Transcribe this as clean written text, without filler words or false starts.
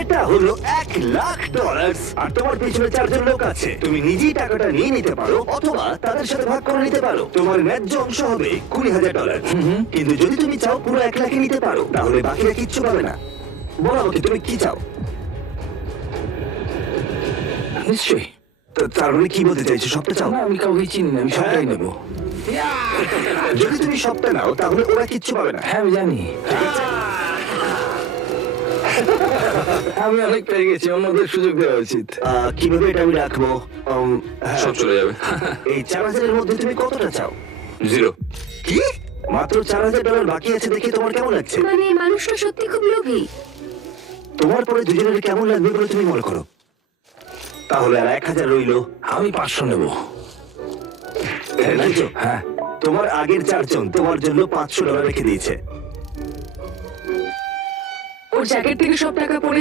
এটা হলো $1,00,000 আর তোমার পেছনে 4 জন লোক আছে। তুমি নিজেই টাকাটা নিয়ে নিতে পারো অথবা তাদের সাথে ভাগ করে নিতে পারো। তোমার ন্যায্য অংশ হবে $20,000। কিন্তু যদি তুমি চাও পুরো 1,00,000 নিতে পারো, তাহলে বাকিরা কিচ্ছু পাবে না। বলো আমাকে তুমি কি চাও। নিশ্চয়ই। তার মানে কি বলতে চাইছো, সবটা চাও? না, আমি কাউকে চিনি না, আমি সবটাই নেবো। যদি তুমি সবটা নাও তাহলে ওরা কিচ্ছু পাবে না। হ্যাঁ, আমি জানি। ঠিক আছে? আমি অনেক পেয়ে গেছি, অন্যদের সুযোগ দেওয়া উচিত। কিভাবে এটা আমি রাখবো? হ্যাঁ। সব চলে যাবে। এই 4,000 এর মধ্যে তুমি কতটা চাও? 0। কি? মাত্র $4,000 বাকি আছে দেখে তোমার কেমন লাগছে? মানে মানুষটা সত্যি খুব লোভী। তোমার পরে দুজনের কেমন লাগবে বলে তুমি মনে করো? তাহলে আর 1,000 রইলো। আমি 500 নেবো। হ্যাঁ, তোমার আগের 4 জন তোমার জন্য $500 রেখে দিয়েছে। ওর জ্যাকেট থেকে সব টাকা পড়ে